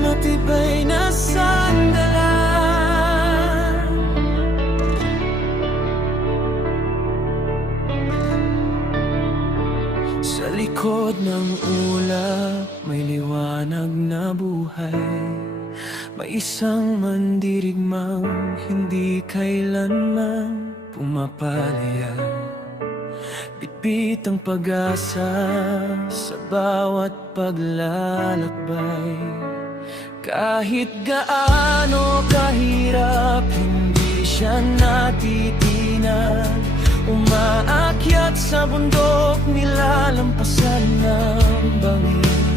Matibay na sandalan, sa likod ng ulap may liwanag na buhay. May isang mandirigmang hindi kailanman pumapalaya. Bitbit ang pag-asa sa bawat paglalakbay. Kahit gaano kahirap, hindi siya natitinag. Umaakyat sa bundok, nilalampasan ng bangin.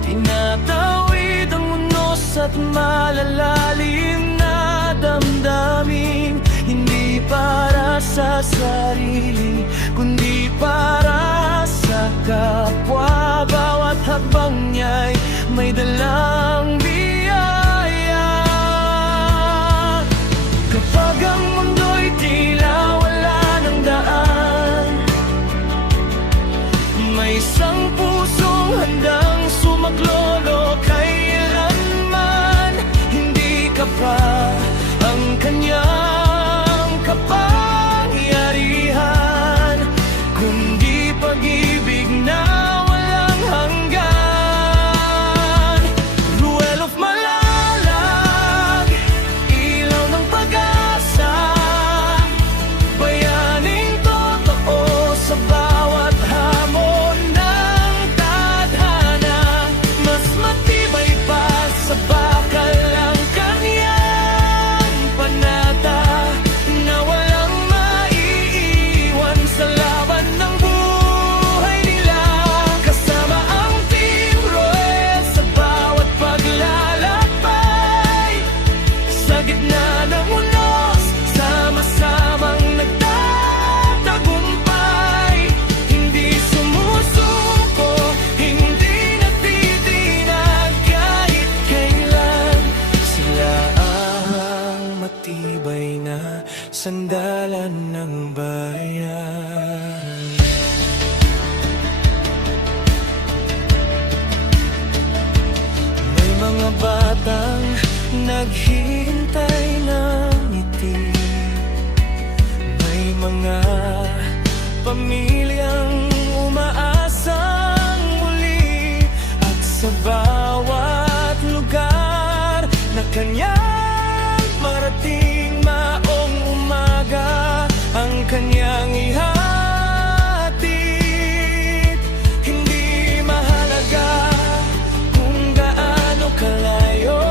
Tinatawid ang unos at malalalim na damdamin. Hindi para sa sarili, kundi para sa kapwa. Bawat hakbang niya'y may dalang biyaya. Kapag ang mundo'y tila wala ng daan, may isang pusong handang sumaklolo kailanman. Hindi ka pa ang kanyang kapangyarihan, kundi pag-ibig na walang hanggan. Ruel of Malalag, ilaw ng pag-asa, bayaning totoo sa bawat hamon ng tadhana. Mas matibay pa sa bakal ang kanyang panata, na walang maiiwan sa laban ng buhay nila. Kasama ang Team Ruel sa bawat paglalakbay, sa gitna ng unos, sama-samang nagtatagumpay. Hindi sumusuko, hindi natitinag kahit kailan. Sila ang matibay na sandalan ng bayan. May mga batang naghihintay ng ngiti, may mga pamilyang umaasang muli, at sa bawat lugar na kanyang marating, maong umaga ang kanyang ihatid. Hindi mahalaga kung gaano kalayo,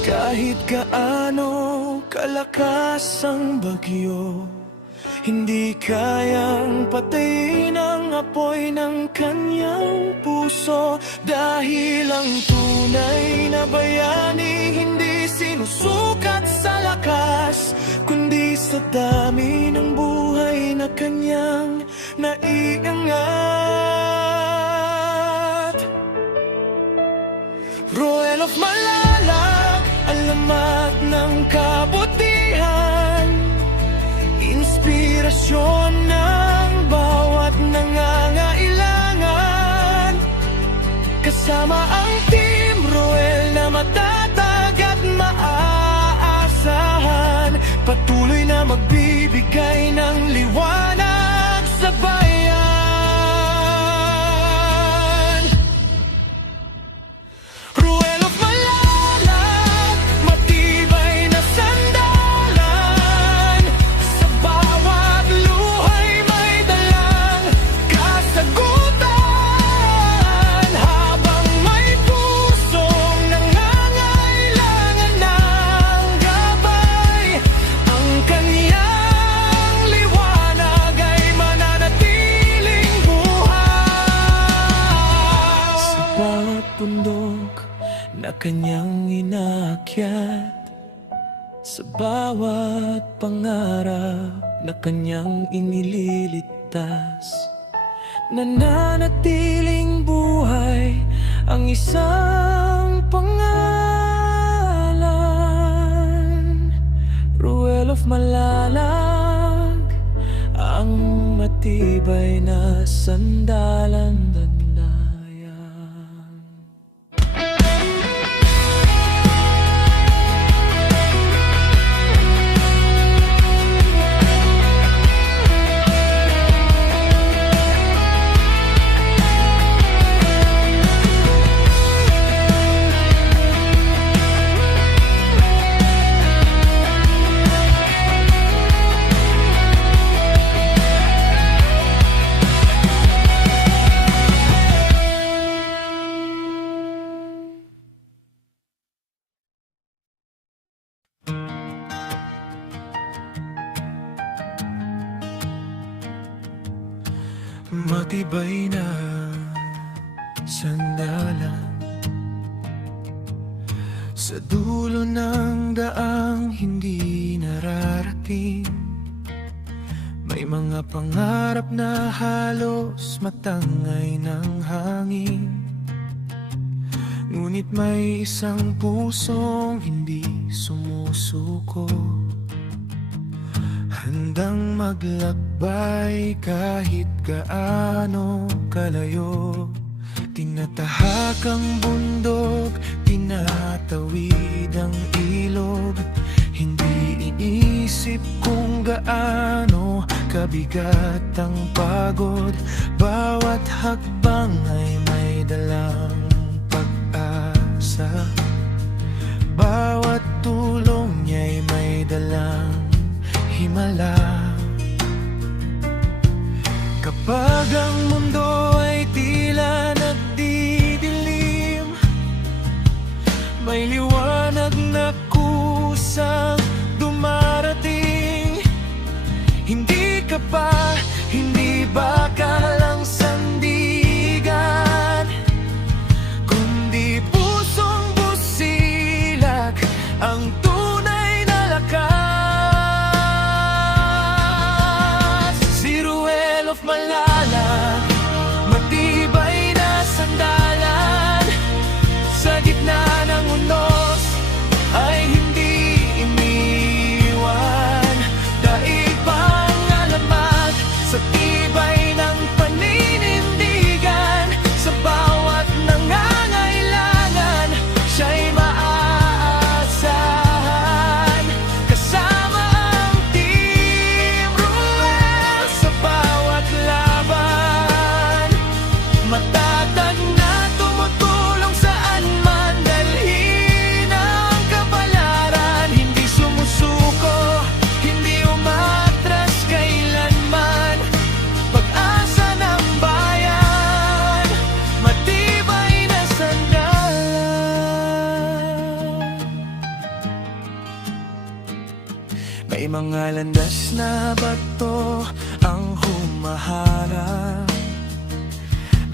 Kahit gaano kalakas ang bagyo, hindi kayang patayin ang apoy ng kanyang puso. Dahil ang tunay na bayani hindi sinusukat sa lakas, kundi sa dami ng buhay na kanyang naiangat. Ruel of Malalag, alamat ng kabutihan, inspirasyon ng bawat nangangailangan. Kasama ang Team Ruel na matatag at maaasahan, patuloy na magbibigay ng liwanag sa bayan. Ruel of Malalag, matibay na sandalan, sa bawat luhay may dalang kasagutan. Habang may pusong nangangailangan ng gabay, ang kanyang liwanag ay mananatiling buhay. Sa bawat bundok na kanyang inaakyat, sa bawat pangarap na kanyang inililigtas, nananatiling buhay ang isang pangalan. Ruel of Malalag, ang matibay na sandalan ng layan. Matibay na sandalan, sa dulo ng daang hindi nararating. May mga pangarap na halos matangay ng hangin, ngunit may isang pusong hindi sumusuko, handang maglakbay kahit gaano kalayo. Tinatahak ang bundok, tinatawid ang ilog, hindi iniisip kung gaano kabigat ang pagod. Bawat hakbang ay may dalang pag-asa, bawat tulong niya'y may dalang himala. Kapag ang mundo ay tila nagdidilim, may liwanag na kusang dumarating. Hindi ka pa, hindi bakal ang sandigan, kundi pusong busilak ang tunay na lakas. Si Ruel of Malalag, matibay na sandalan, sa gitna ng unos ay hindi iniwan. Daig pang alamat sa tibay na May mga landas na bato ang humaharap,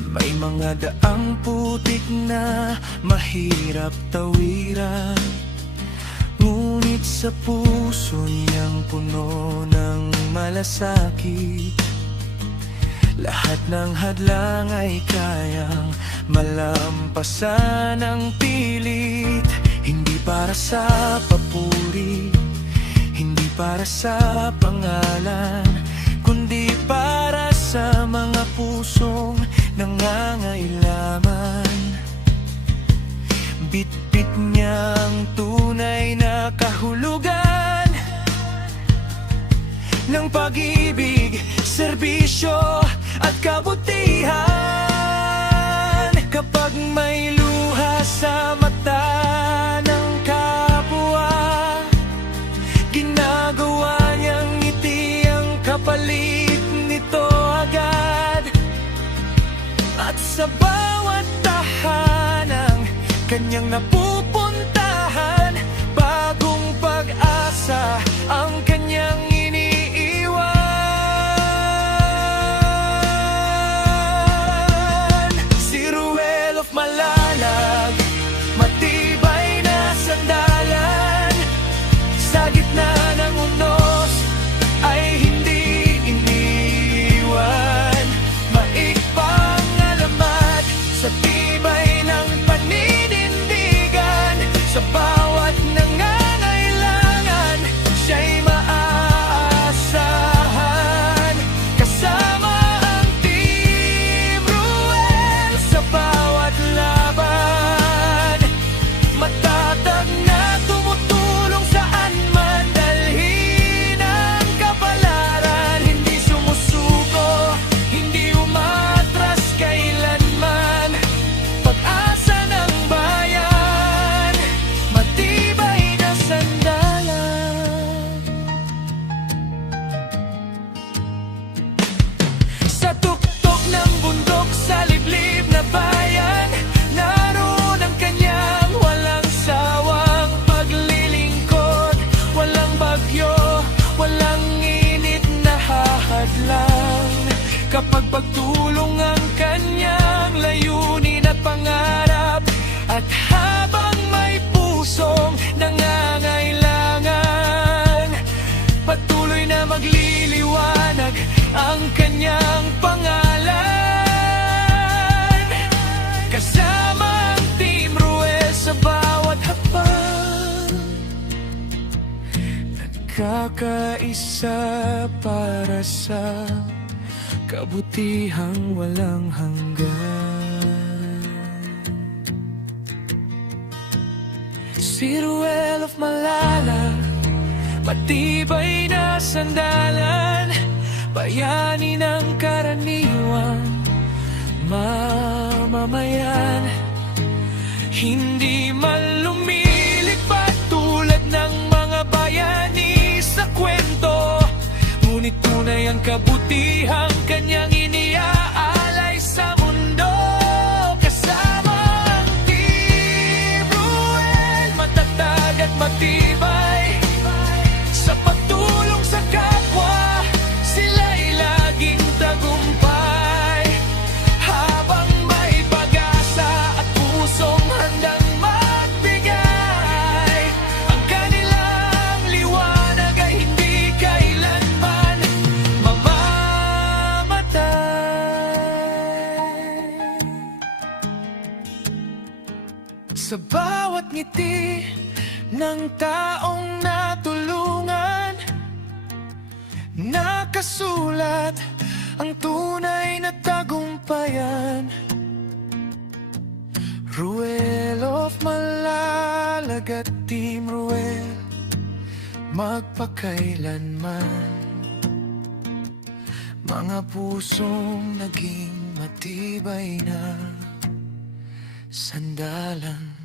may mga daang putik na mahirap tawiran. Ngunit sa puso niyang puno ng malasakit, lahat ng hadlang ay kayang malampasan ng pilit. Hindi para sa papuri, hindi para sa pangalan, kundi para sa mga pusong nangangailangan. Bitbit niya ang tunay na kahulugan ng pag-ibig, serbisyo at kabutihan. Kapag may luha sa mata ng kapwa, ginagawa niyang ngiti ang kapalit nito agad. At sa bawat tahanang kanyang napupuntahan, bagong pag-asa ang kanyang iniiwan. Si Ruel of Malalag, matibay na sandalan, sa gitna ng unos ay hindi iniwan. Maigpang alamat sa tibay ng paninindigan, sa bawat nangangailangan siya'y maaasahan. Kasama ang Team Ruel sa bawat laban, matatag na tumutulong saan man dalhin ang kapalaran. Hindi sumusuko, hindi umatras kailanman, pag-asa ng bayan, matibay na sandalan. Sa tuktok ng bundok, sa liblib na bayan, naroon ang kanyang walang sawang paglilingkod. Walang bagyo, walang init na hahadlang, kapag pagtulong ang kanyang layunin at pangarap. At habang may pusong nangangailangan, patuloy na magliliwanag ang kanyang pangalan. Kasama ang Team Ruel sa bawat hakbang, nagkakaisa para sa kabutihang walang hanggan. Si Ruel of Malalag, matibay na sandalan, bayani ng karaniwang mamamayan. Hindi man lumilipad tulad ng mga bayani sa kwento, ngunit tunay ang kabutihang kanyang iniaalay sa mundo. Kasama ang Team Ruel, matatag at matibay sa pagtulong sa kapwa, sila'y laging tagumpay. Habang may pag-asa at pusong handang magbigay, ang kanilang liwanag ay hindi kailanman mamamatay. Sa bawat ngiti ng taong natulungan, nakasulat ang tunay na tagumpayan. Ruel of Malalag at Team Ruel, magpakailanman, mga pusong naging matibay na sandalan.